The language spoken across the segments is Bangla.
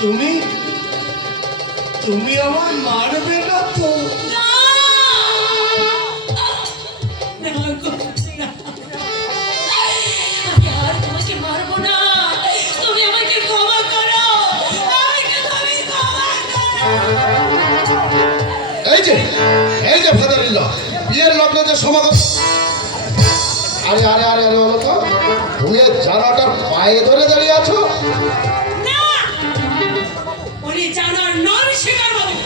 তুমি তুমি আমার মারবে না তো? এই যে এই যে ফাদার বিয়ের লগ্নে যে সমাগম আরে আরে আরে আরে বলো তো এই জানাটার পায়ে ধরে দাঁড়িয়ে আছো? না! উনি জানার নাম স্বীকার বাবু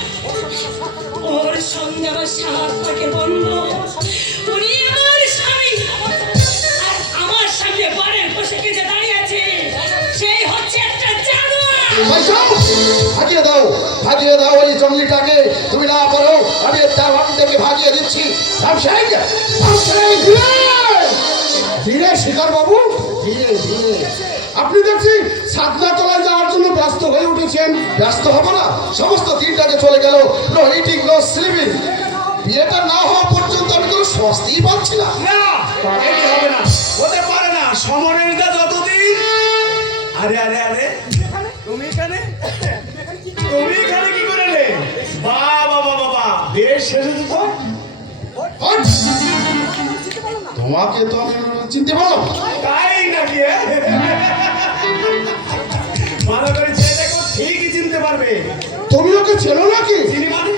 ওর সঙ্গে আমার সাত থাকে বন্ধ। উনি আমার স্বামী। আর আমার সামনে বারের পোশাকে যে দাঁড়িয়ে আছে সেই হচ্ছে একটা জানোয়ার। ভাই যাও ভাগিয়ে দাও ভাগিয়ে দাও ওই জঙ্গলিটাকে। তুমি না পারো আমি তার থেকে ভাগিয়ে দিচ্ছি। ধীরে শিকার বাবু ধীরে ধীরে আপনি দেখছি সাতনা তলায় যাওয়ার জন্য ব্যস্ত হয়ে উঠেছেন। ব্যস্ত হব না সমস্ত দিনটাকে চলে গেল। নো ইটিং নো স্লিপিং বিয়েটা না হওয়া পর্যন্ত আমি কোনো স্বস্তিই পাচ্ছি না। হবে না? হতে পারে না সমরেরটা যতদিন। আরে আরে আরে। তুমি এখানে? তুমি এখানে কি করে রে বাবা বাবা বাবা বেশ শেষে তো তোমাকে তো আমি চিনতে পারলাম তাই ভালো করে ঠিকই চিনতে পারবে। তুমি ওকে চেনো নাকি? চিনি মানে?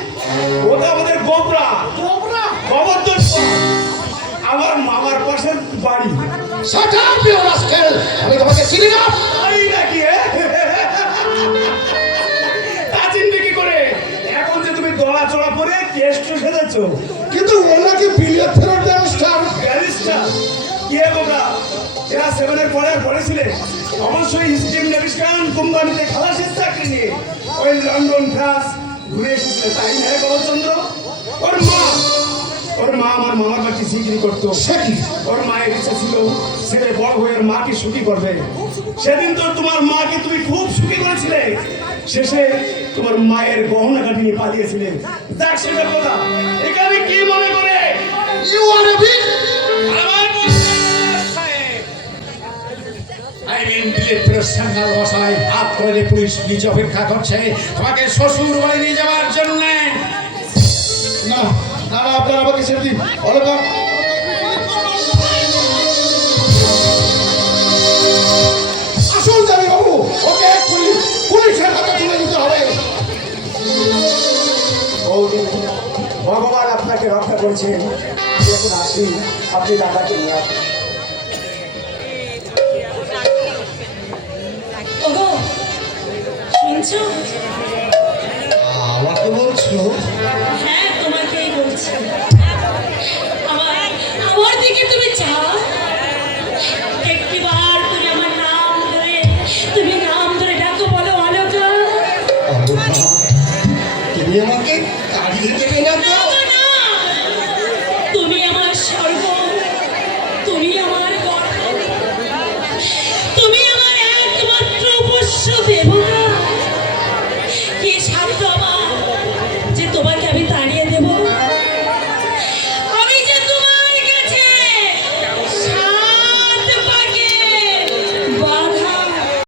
ওটা আমাদের গোবরা। গোবরা? খবর তো। আমার মামার পাশের বাড়ি। up, you rascal! আমি তোমাকে চিনি না। তাই নাকি তা চিনবে কি করে? এখন যে তুমি দলা চড়া পরে কেষ্ট সেজেছো। কিন্তু ও নাকি বিলিয়ন ফেরত ব্যারিস্টার ব্যারিস্টার কে গোবরা? এরা সেভেনের পরে আর পড়েছিলে। অবশ্যই স্টিম নেভিস্কান কোম্পানিতে খালাসির চাকরি নিয়ে ওই লন্ডন ফ্রান্স ঘুরে এসেছিল। তাই না গৌরচন্দ্র ওর মা! ওর মা আমার মামার বাড়ি জিগিরি করতো। ওর মায়ের ইচ্ছা ছিল ছেলে বড় হয়ে ওর মাকে সুখী করবে। সেদিন তো তোমার মাকে তুমি খুব সুখী করেছিলে। শেষে তোমার মায়ের গহনা কাটি নিয়ে পালিয়েছিলে। দেখ সেটার কথা এখানে কি মনে করে? You are a big I mean বিলেট প্রেসাঙ্গাল বসাই হাত করে পুলিশ নিচ অপেক্ষা করছে। তোমাকে শ্বশুর বাড়ি নিয়ে যাওয়ার জন্য। না না আপনার আমাকে ছেড়ে দিন। অলকা ভগবান আপনাকে রক্ষা করেছেন আপনি দাদাকে নিয়ে আসুন। নিজে আমাকে